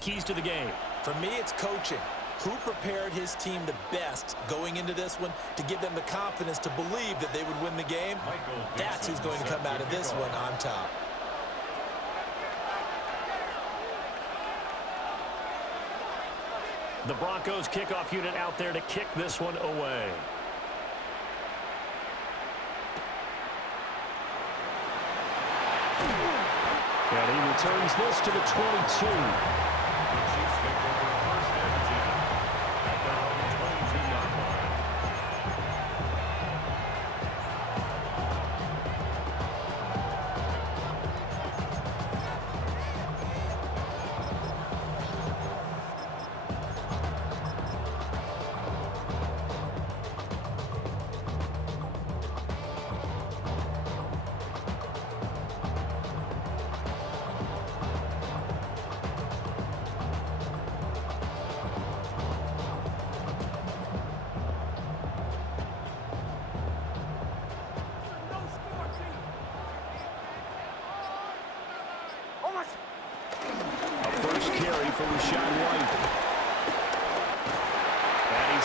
keys to the game? For me, it's coaching. Who prepared his team the best going into this one to give them the confidence to believe that they would win the game? That's who's going to come out of this one on top. The Broncos kickoff unit out there to kick this one away. And he returns this to the 22.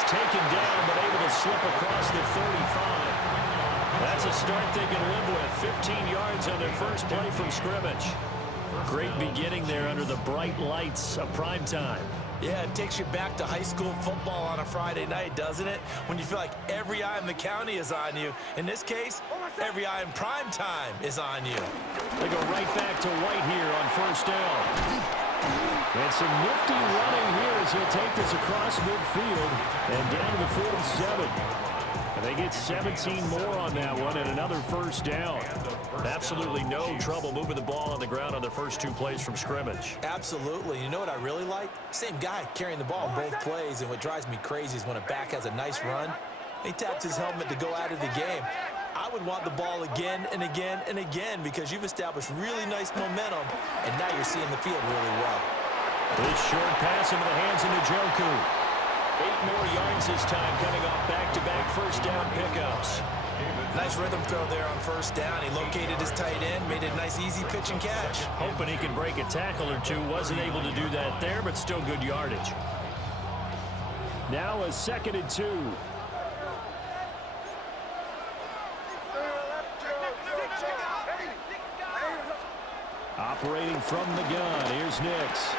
Taken down, but able to slip across the 35. That's a start they can live with. 15 yards on their first play from scrimmage. Great beginning there under the bright lights of prime time. Yeah, it takes you back to high school football on a Friday night, doesn't it? When you feel like every eye in the county is on you. In this case, every eye in prime time is on you. They go right back to White here on first down. And some nifty running here as he'll take this across midfield and down to the 47. And they get 17 more on that one and another first down. Absolutely no trouble moving the ball on the ground on their first two plays from scrimmage. Absolutely. You know what I really like? Same guy carrying the ball in both plays, and what drives me crazy is when a back has a nice run, he taps his helmet to go out of the game. I would want the ball again and again and again because you've established really nice momentum, and now you're seeing the field really well. This short pass into the hands of Njoku. 8 more yards this time coming off back-to-back first down pickups. Nice rhythm throw there on first down. He located his tight end, made it a nice easy pitch and catch. Hoping he could break a tackle or two. Wasn't able to do that there, but still good yardage. Now a 2nd and 2. Operating from the gun, here's Nix.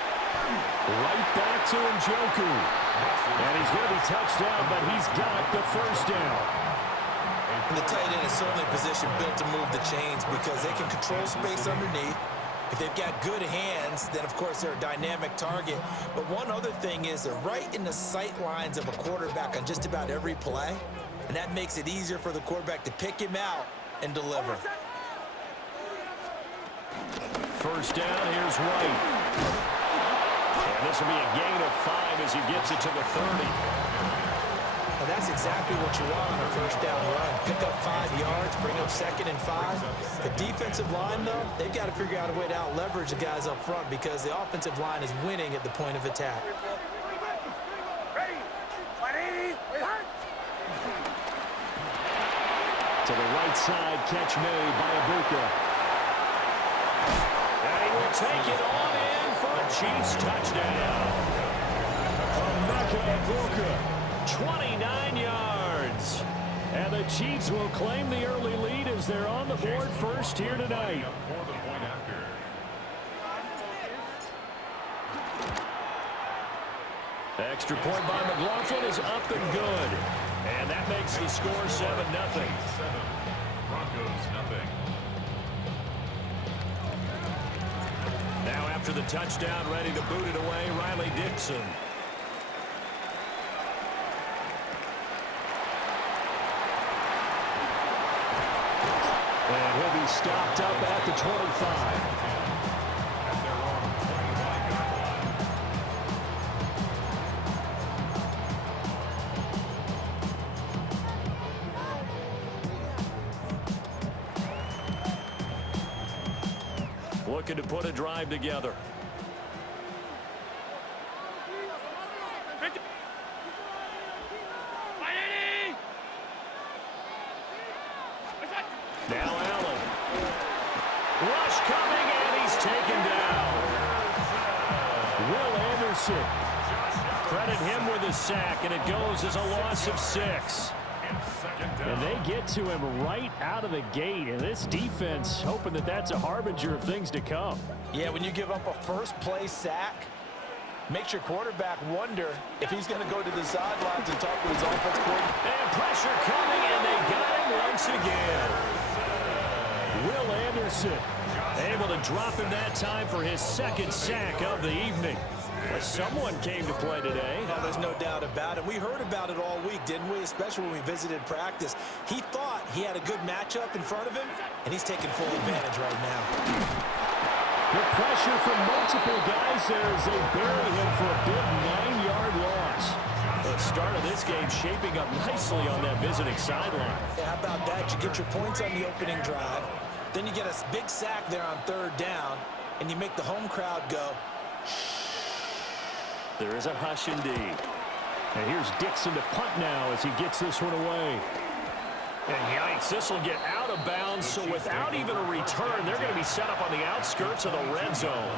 Right back to Njoku. And he's going to be touched down, but he's got the first down. The tight end is certainly a position built to move the chains because they can control space underneath. If they've got good hands, then, of course, they're a dynamic target. But one other thing is they're right in the sight lines of a quarterback on just about every play, and that makes it easier for the quarterback to pick him out and deliver. First down, here's White. And this will be a gain of 5 as he gets it to the 30. And that's exactly what you want on a first down run. Pick up 5 yards, bring up 2nd and 5. The defensive line, though, they've got to figure out a way to out-leverage the guys up front because the offensive line is winning at the point of attack. To the right side, catch made by Ibuka. And he will take it on in for a Chiefs touchdown. Ibuka, 29 yards. And the Chiefs will claim the early lead as they're on the board first here tonight. Extra point by McLaughlin is up and good. And that makes the score 7-0. Broncos, nothing. Now after the touchdown, ready to boot it away, Riley Dixon. And he'll be stopped up at the 25. Looking to put a drive together. Now Allen. Rush coming, and he's taken down. Will Anderson. Credit him with a sack, and it goes as a loss of 6. And they get to him right out of the gate, and this defense hoping that that's a harbinger of things to come. Yeah, when you give up a first-play sack, makes your quarterback wonder if he's going to go to the sidelines and talk with his offensive coordinator. And pressure coming, and they got him once again. Will Anderson able to drop him that time for his second sack of the evening. Well, someone came to play today. Oh, there's no doubt about it. We heard about it all week, didn't we? Especially when we visited practice. He thought he had a good matchup in front of him, and he's taking full advantage right now. The pressure from multiple guys there as they bury him for a big 9-yard loss. The start of this game shaping up nicely on that visiting sideline. Yeah, how about that? You get your points on the opening drive. Then you get a big sack there on 3rd down, and you make the home crowd go, there is a hush indeed. And here's Dixon to punt now as he gets this one away. And yikes, this will get out of bounds, so without even a return, they're going to be set up on the outskirts of the red zone.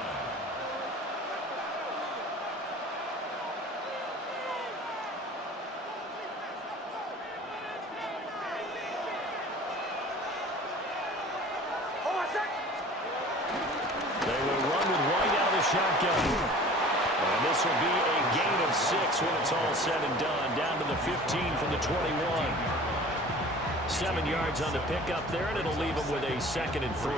They will run with White out of the shotgun. And this will be a gain of 6 when it's all said and done. Down to the 15 from the 21. 7 yards on the pickup there, and it'll leave them with a 2nd and 3.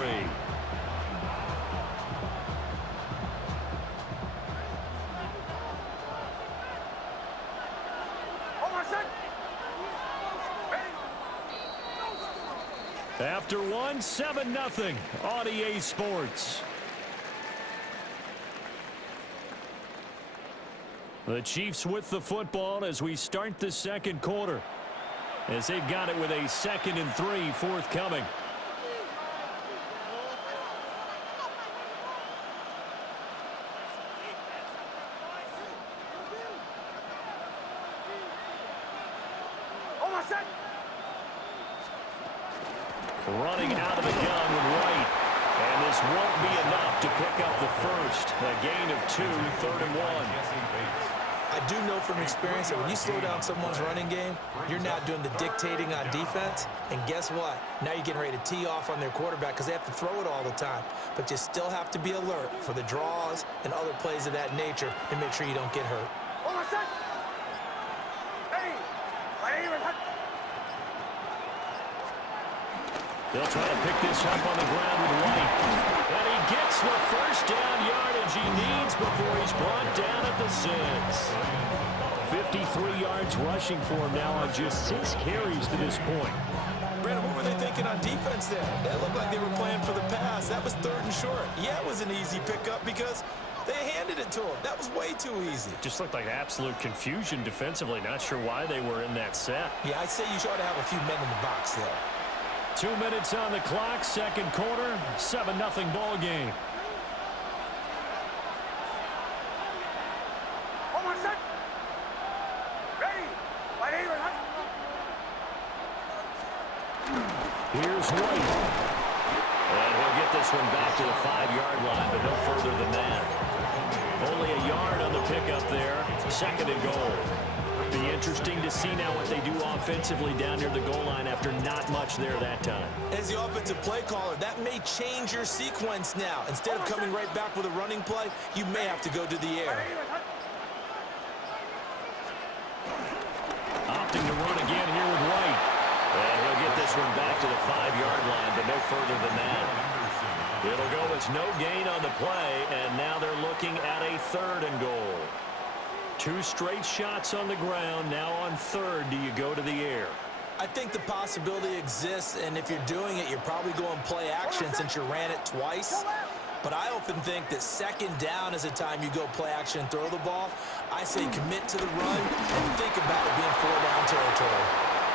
After 1, 7-0 on EA Sports. The Chiefs with the football as we start the second quarter, as they've got it with a 2nd and 3 forthcoming. Running out of the gun with White. And this won't be enough to pick up the first. A gain of 2, 3rd and 1. I do know from experience that when you slow down someone's running game, you're now doing the dictating on defense. And guess what? Now you're getting ready to tee off on their quarterback because they have to throw it all the time. But you still have to be alert for the draws and other plays of that nature to make sure you don't get hurt. They'll try to pick this up on the ground with White. And he gets the first down yardage he needs before he's brought down at the 6. 53 yards rushing for him now on just 6 carries to this point. Brandon, what were they thinking on defense there? That looked like they were playing for the pass. That was 3rd and short. Yeah, it was an easy pickup because they handed it to him. That was way too easy. Just looked like absolute confusion defensively. Not sure why they were in that set. Yeah, I'd say you ought to have a few men in the box there. 2 minutes on the clock, second quarter, 7-0 ball game. Here's White. And he'll get this one back to the 5-yard line, but no further than that. Only a yard on the pickup there, 2nd and goal. Be interesting to see now what they do offensively down near the goal line after not much there that time. As the offensive play caller, that may change your sequence now. Instead of coming right back with a running play, you may have to go to the air. Opting to run again here with White. And he'll get this one back to the 5-yard line, but no further than that. It'll go as no gain on the play, and now they're looking at a 3rd and goal. 2 straight shots on the ground. Now on 3rd, do you go to the air? I think the possibility exists, and if you're doing it, you're probably going play action since you ran it twice. But I often think that 2nd down is the time you go play action and throw the ball. I say commit to the run and think about it being 4-down territory.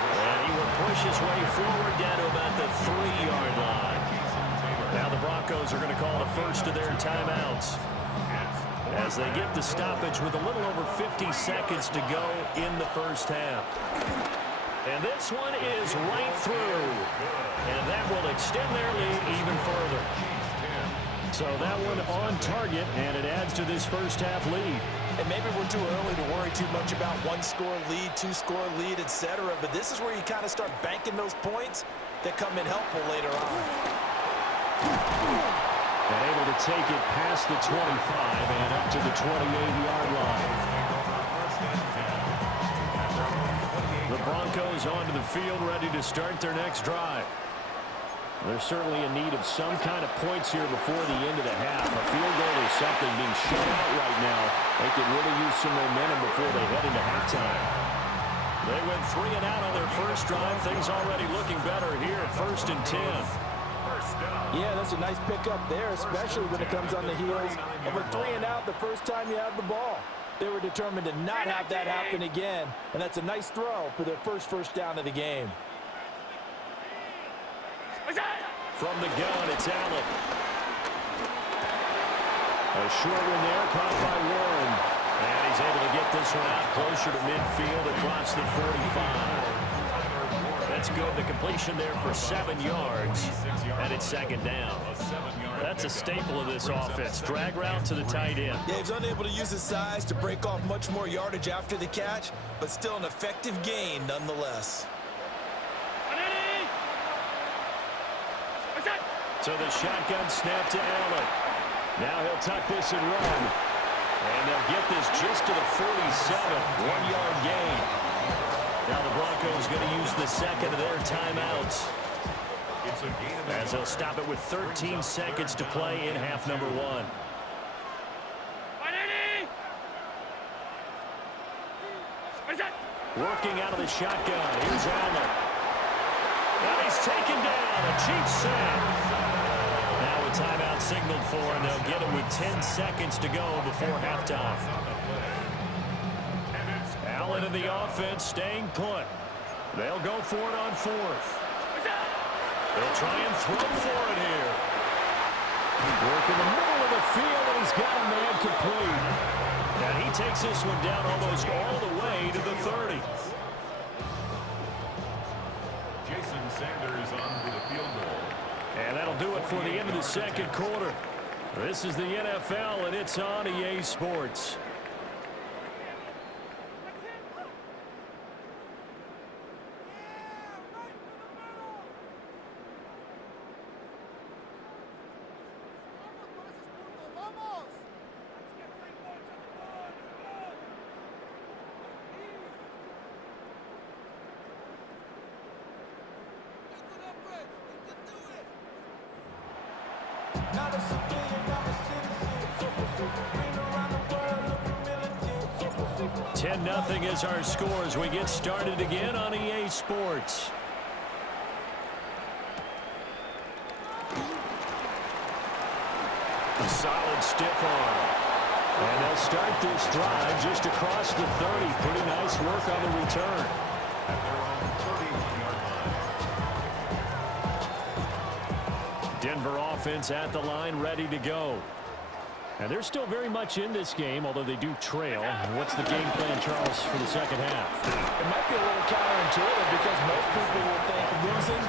And he will push his way forward down to about the 3-yard line. Now the Broncos are going to call the first of their timeouts as they get the stoppage with a little over 50 seconds to go in the first half. And this one is right through. And that will extend their lead even further. So that one on target, and it adds to this first half lead. And maybe we're too early to worry too much about one-score lead, two-score lead, etc. But this is where you kind of start banking those points that come in helpful later on. And able to take it past the 25 and up to the 28-yard line. The Broncos onto the field, ready to start their next drive. They're certainly in need of some kind of points here before the end of the half. A field goal or something being shut out right now. They could really use some momentum before they head into halftime. They went 3 and out on their first drive. Things already looking better here at 1st and 10. Yeah, that's a nice pickup there, especially when it comes on the heels of a 3 and out the first time you have the ball. They were determined to not have that happen again, and that's a nice throw for their first down of the game. From the gun, it's Allen. A short one there, caught by Warren. And he's able to get this one out closer to midfield across the 45. That's good. The completion there for 7 yards. And it's 2nd down. That's a staple of this offense. Drag route to the tight end. Yeah, he's unable to use his size to break off much more yardage after the catch, but still an effective gain nonetheless. So the shotgun snap to Allen. Now he'll tuck this and run. And they'll get this just to the 47. 1-yard gain. Now the Broncos going to use the second of their timeouts, as they'll stop it with 13 seconds to play in half number 1. Working out of the shotgun. Here's Allen. And he's taken down. A Chiefs sack. Now a timeout signaled for, and they'll get it with 10 seconds to go before halftime. Allen in the offense staying put. They'll go for it on 4th. They'll try and throw for it here. Work in the middle of the field, and he's got a man complete. And he takes this one down almost all the way to the 30. Jason Sanders on for the field goal. And that'll do it for the end of the second quarter. This is the NFL, and it's on EA Sports. Not a civilian, I'm a citizen. 10-0 is our score as we get started again on EA Sports. A solid stiff arm. And they'll start this drive just across the 30. Pretty nice work on the return. At their own 31-yard line. Denver offense at the line, ready to go. And they're still very much in this game, although they do trail. What's the game plan, Charles, for the second half? It might be a little counterintuitive because most people will think losing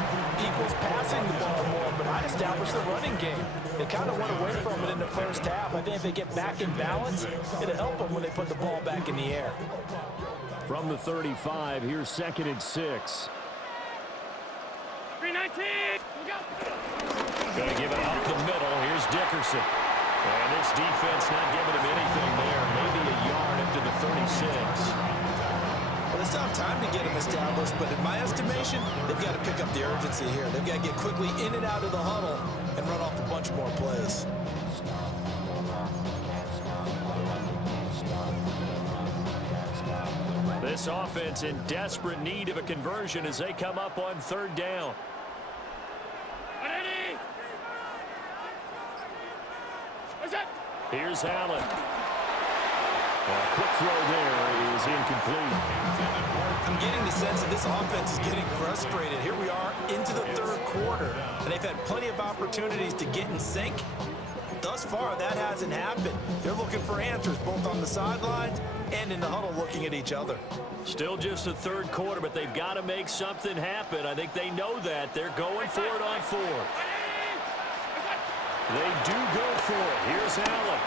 equals passing the ball more, but I established the running game. They kind of went away from it in the first half. I think if they get back in balance, it'll help them when they put the ball back in the air. From the 35, here's 2nd and 6. 319. Going to give it up the middle. Here's Dickerson. And this defense not giving him anything there. Maybe a yard up to the 36. Well, they still have time to get him established, but in my estimation, they've got to pick up the urgency here. They've got to get quickly in and out of the huddle and run off a bunch more plays. This offense in desperate need of a conversion as they come up on 3rd down. Here's Allen. A quick throw there is incomplete. I'm getting the sense that this offense is getting frustrated. Here we are into the 3rd quarter, and they've had plenty of opportunities to get in sync. Thus far, that hasn't happened. They're looking for answers both on the sidelines and in the huddle looking at each other. Still just the 3rd quarter, but they've got to make something happen. I think they know that. They're going for it on 4th. They do go for it. Here's Allen.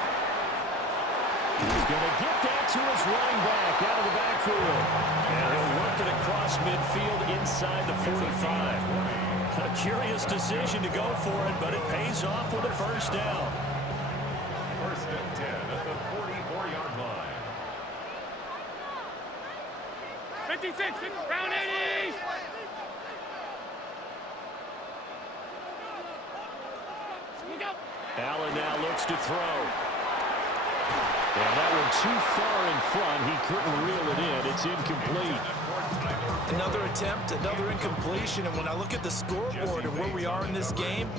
He's going to get that to his running back out of the backfield. And he'll work it across midfield inside the 45. A curious decision to go for it, but it pays off with a first down. First and 10 at the 44-yard line. 56, round 80. Allen now looks to throw. And that one too far in front. He couldn't reel it in. It's incomplete. Another attempt, another incompletion. And when I look at the scoreboard and where we are in this game,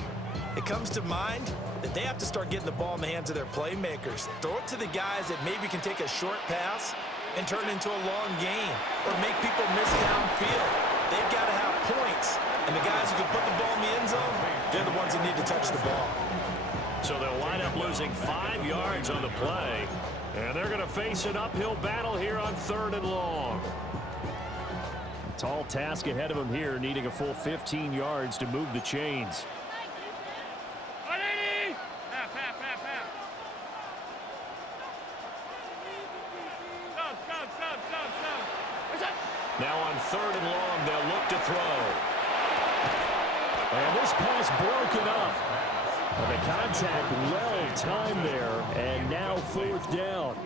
it comes to mind that they have to start getting the ball in the hands of their playmakers. Throw it to the guys that maybe can take a short pass and turn it into a long game or make people miss downfield. They've got to have points. And the guys who can put the ball in the end zone, they're the ones that need to touch the ball. So they'll wind up losing 5 yards on the play. And they're going to face an uphill battle here on 3rd and long. Tall task ahead of them here, needing a full 15 yards to move the chains. Now on 3rd and long, they'll look to throw. And this pass broken up. Well, the contact well timed there, and now 4th down.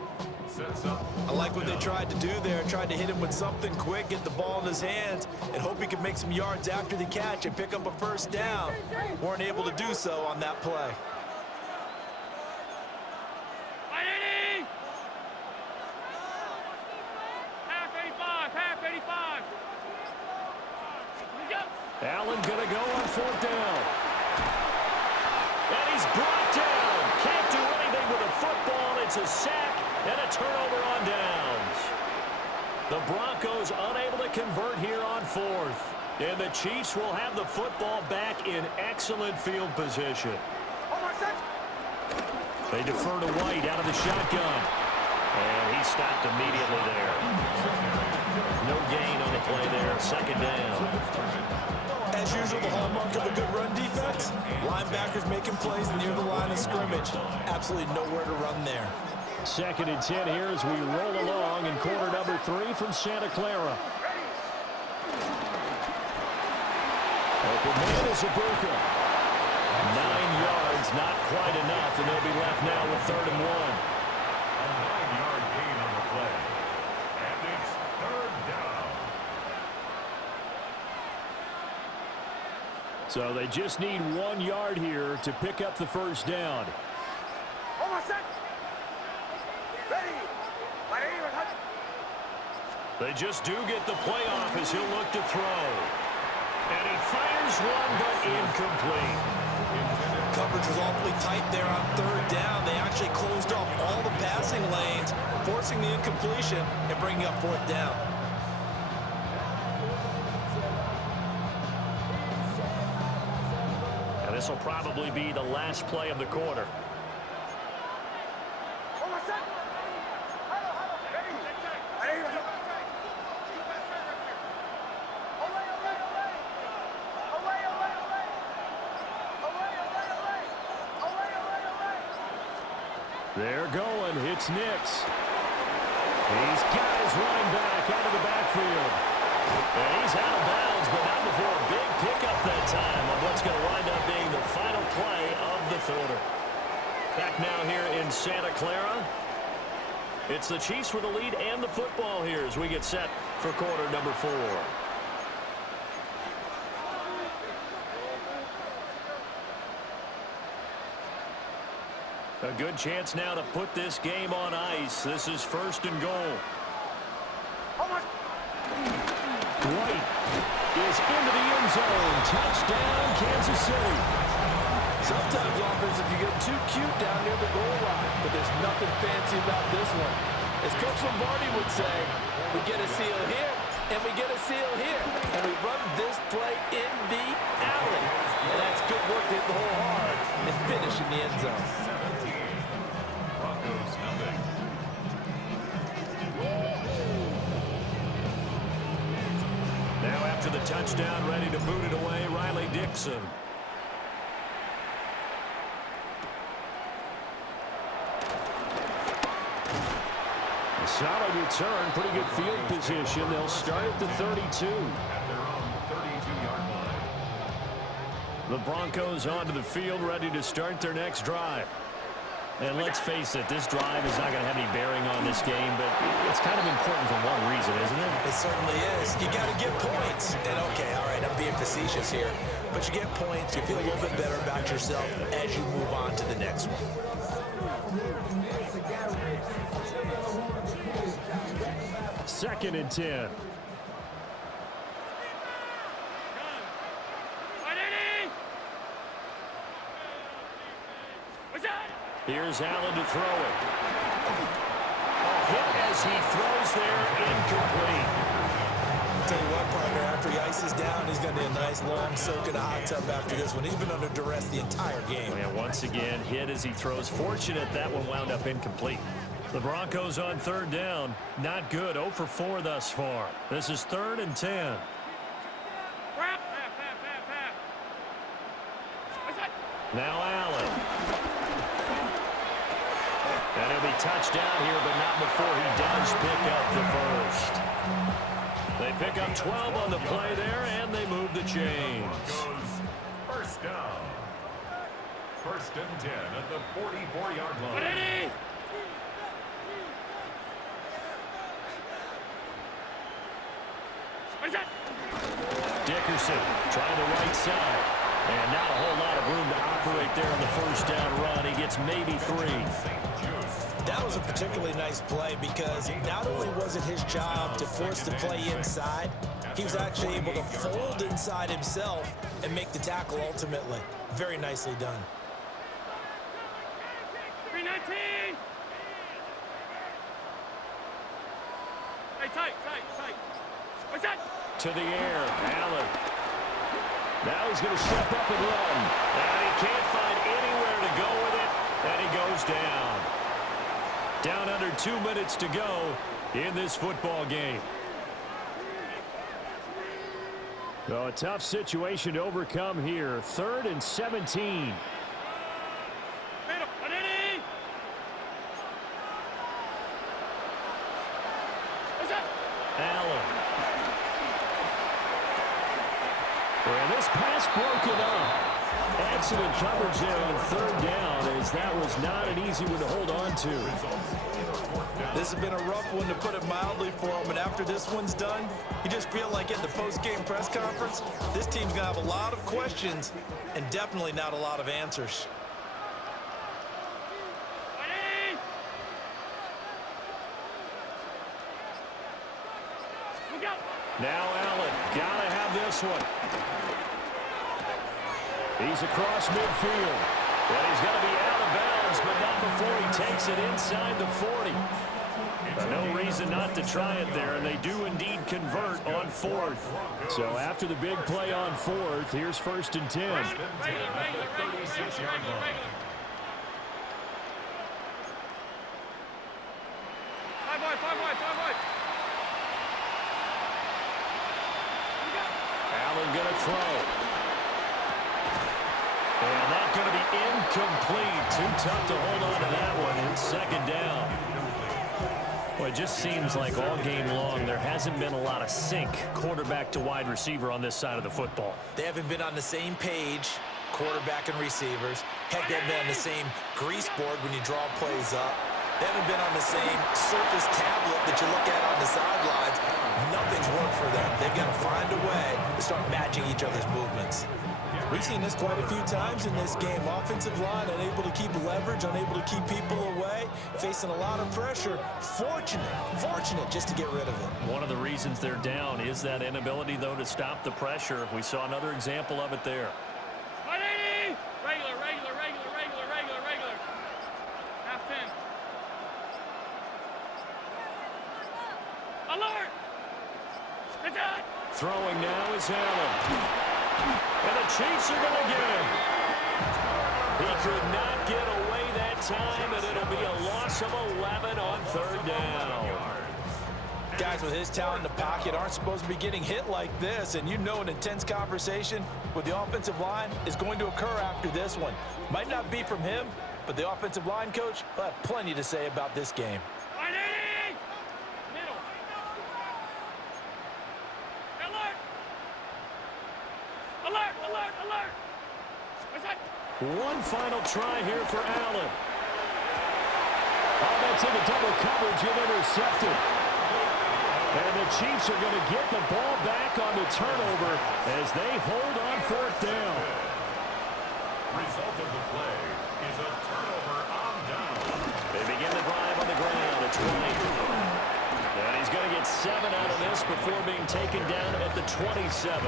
I like what they tried to do there. Tried to hit him with something quick, get the ball in his hands, and hope he could make some yards after the catch and pick up a first down. Weren't able to do so on that play. Allen gonna go on 4th down. And he's brought down. Can't do anything with a football. It's a sack and a turnover on downs. The Broncos unable to convert here on 4th. And the Chiefs will have the football back in excellent field position. They defer to White out of the shotgun. And he stopped immediately there. No gain on the play there. 2nd down. As usual, the hallmark of a good run defense, linebackers making plays near the line of scrimmage. Absolutely nowhere to run there. 2nd and 10 here as we roll along in quarter number 3 from Santa Clara. Open man is Ibuka. 9 yards, not quite enough, and they'll be left now with 3rd and 1. A 9-yard gain on the play. And it's 3rd down. So they just need 1 yard here to pick up the first down. They just do get the playoff as he'll look to throw. And he fires one, but incomplete. Coverage was awfully tight there on 3rd down. They actually closed off all the passing lanes, forcing the incompletion and bringing up 4th down. And this will probably be the last play of the quarter. They're going. It's Nix. He's got his running back out of the backfield. And he's out of bounds, but not before a big pickup that time on what's going to wind up being the final play of the quarter. Back now here in Santa Clara. It's the Chiefs with the lead and the football here as we get set for quarter number 4. A good chance now to put this game on ice. This is 1st and goal. White is into the end zone. Touchdown, Kansas City. Sometimes offense, if you get too cute down near the goal line, but there's nothing fancy about this one. As Coach Lombardi would say, we get a seal here, and we get a seal here, and we run this play in the alley. And that's good work to hit the hole hard and finish in the end zone. Broncos nothing. Now after the touchdown, ready to boot it away, Riley Dixon. Solid return, pretty good field position. They'll start at the 32. At their own 32-yard line. The Broncos onto the field, ready to start their next drive. And let's face it, this drive is not going to have any bearing on this game, but it's kind of important for one reason, isn't it? It certainly is. You got to get points. And okay, all right, I'm being facetious here. But you get points, you feel a little bit better about yourself as you move on to the next one. 2nd and 10. Here's Allen to throw it. A hit as he throws there, incomplete. Tell you what, partner, after he ices down, he's going to be a nice long soak in a hot tub after this one. He's been under duress the entire game. And once again, hit as he throws. Fortunate that one wound up incomplete. The Broncos on 3rd down. Not good. 0 for 4 thus far. This is 3rd and 10. Now Allen. And he'll be touched down here, but not before he does pick up the first. They pick up 12 on the play there, and they move the chains. First down. 1st and 10 at the 44-yard line. Dickerson trying the right side. And not a whole lot of room to operate there on the 1st down run. He gets maybe 3. That was a particularly nice play because not only was it his job to force the play inside, he was actually able to fold inside himself and make the tackle ultimately. Very nicely done. 319. Hey, tight. What's that? To the air, Allen. Now he's going to step up and run. And he can't find anywhere to go with it, and he goes down. Down under 2 minutes to go in this football game. So a tough situation to overcome here. 3rd and 17. Allen. And this pass broken up. Excellent coverage there on 3rd down, as that was not an easy one to hold on to. This has been a rough one, to put it mildly, for him. And after this one's done, you just feel like at the post-game press conference, this team's going to have a lot of questions and definitely not a lot of answers. Now Allen, gotta have this one. He's across midfield. And he's going to be out of bounds, but not before he takes it inside the 40. No reason not to try it there, and they do indeed convert on 4th. So after the big play on 4th, here's 1st and 10. Regular. 5 wide. Allen going to throw. And that's going to be incomplete. Too tough to hold on to that one in 2nd down. Well, it just seems like all game long there hasn't been a lot of sync quarterback to wide receiver on this side of the football. They haven't been on the same page, quarterback and receivers. Heck, they haven't been on the same grease board when you draw plays up. They haven't been on the same surface tablet that you look at on the sidelines. Nothing's worked for them. They've got to find a way to start matching each other's movements. We've seen this quite a few times in this game. Offensive line unable to keep leverage, unable to keep people away, facing a lot of pressure. Fortunate just to get rid of it. One of the reasons they're down is that inability, though, to stop the pressure. We saw another example of it there. Regular. Half 10. Alert! It's out! Throwing now is Allen. And the Chiefs are going to get him. He could not get away that time, and it'll be a loss of 11 on 3rd down. Guys with his talent in the pocket aren't supposed to be getting hit like this, and you know an intense conversation with the offensive line is going to occur after this one. Might not be from him, but the offensive line coach will have plenty to say about this game. alert, alert. What's that? One final try here for Allen. Oh, that's into double coverage and intercepted. And the Chiefs are going to get the ball back on the turnover as they hold on fourth down. Result of the play is a turnover on down. They begin the drive on the ground. It's White. And he's going to get 7 out of this before being taken down at the 27.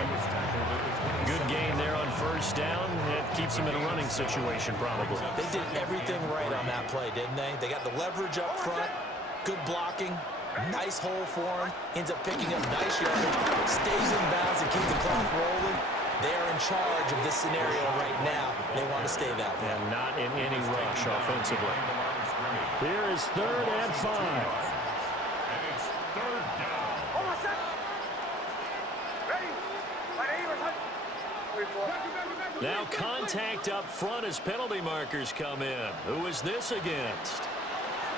Good gain there on first down. It keeps him in a running situation, probably. They did everything right on that play, didn't they? They got the leverage up front, good blocking, nice hole for him, ends up picking up nice yardage, stays in bounds and keeps the clock rolling. They are in charge of this scenario right now. They want to stay that way. And not in any rush offensively. Here is 3rd and 5. And it's third down. Now contact up front as penalty markers come in. Who is this against?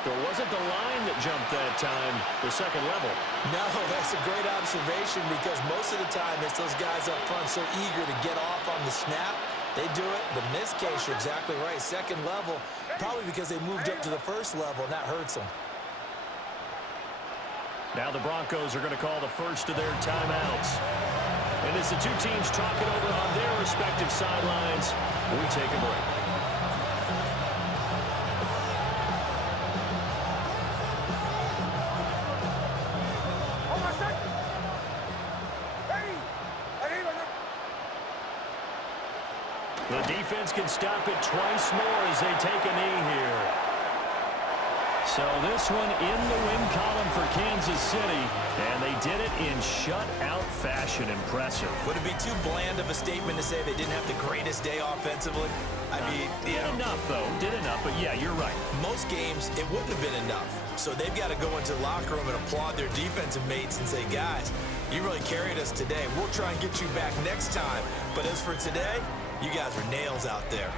So it wasn't the line that jumped that time, the second level. No, that's a great observation because most of the time it's those guys up front so eager to get off on the snap. They do it, but in this case, you're exactly right. Second level, probably because they moved up to the first level, and that hurts them. Now the Broncos are going to call the first of their timeouts. And as the two teams talk it over on their respective sidelines, we take a break. The defense can stop it twice more as they take a knee here. So this one in the win column for Kansas City, and they did it in shutout fashion. Impressive. Would it be too bland of a statement to say they didn't have the greatest day offensively? I mean, did enough, though. Did enough, but yeah, you're right. Most games, it wouldn't have been enough. So they've got to go into the locker room and applaud their defensive mates and say, guys, you really carried us today. We'll try and get you back next time. But as for today, you guys were nails out there.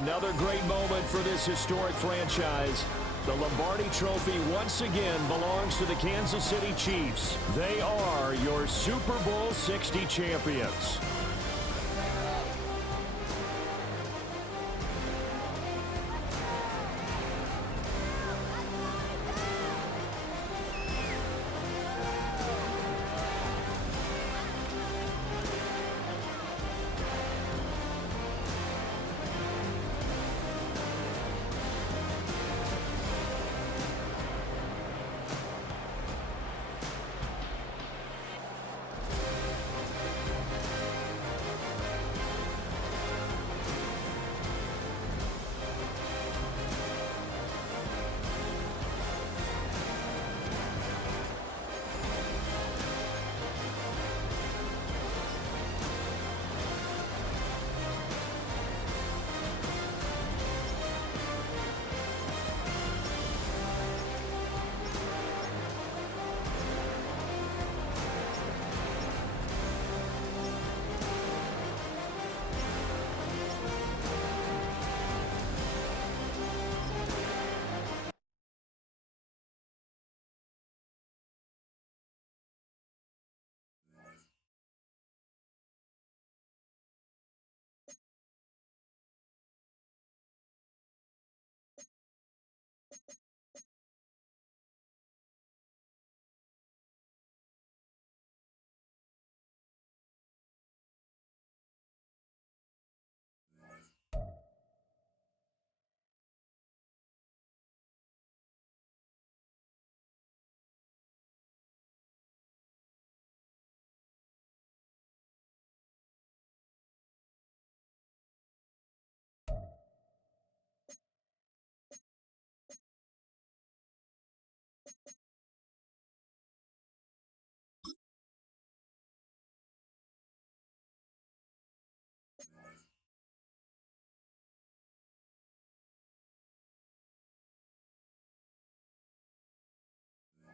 Another great moment for this historic franchise. The Lombardi Trophy once again belongs to the Kansas City Chiefs. They are your Super Bowl 60 champions.